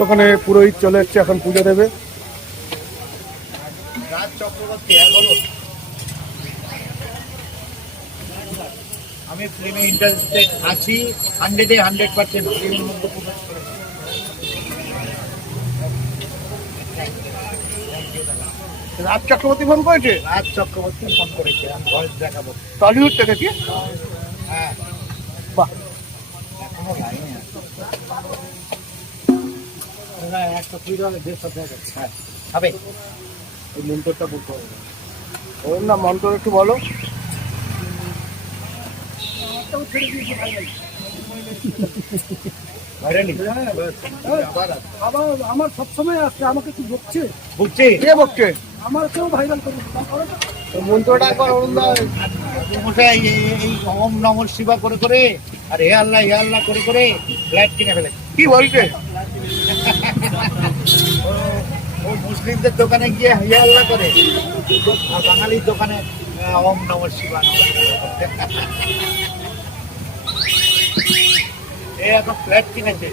দোকানে পুরোহিত চলে এসছে, এখন পুজো দেবে। রাজ চক্রবর্তী, হ্যাঁ বলো। আমি ফিল্মে ইন্টারেস্টেড আছি, 100% ফিল্মের মধ্যে প্রকাশ করে। রাজ চক্রবর্তী ফোন করেছে? রাজ চক্রবর্তী ফোন করেছে, আমি ভয়েস দেখাবো। টলিউড থেকে কি? হ্যাঁ, বাহ, এখনো লাইনে আছে। না, একটা তুই ধরে 150 টাকা। হ্যাঁ, হবে। এই মন্ত্রটা বলতে হবে। ওর না মন্ত্র একটু বলো। ভাইরালি আবার আমার সবসময় আসছে, আমাকে কি বকছে? বুঝছি। কে বকছে? আমার কেউ ভাইরাল করবে মন্ত্রটা একবার অরুণদা। মশাই এই ওম নমঃ শিবা করে করে আর হে আল্লাহ করে করে ফ্ল্যাট কিনে ফেলে। কি বলছে? ও মুসলিমদের দোকানে গিয়ে হে আল্লাহ করে, আর বাঙালির দোকানে ওম নমঃ শিবা। এ এখন ফ্ল্যাট কিনেছে।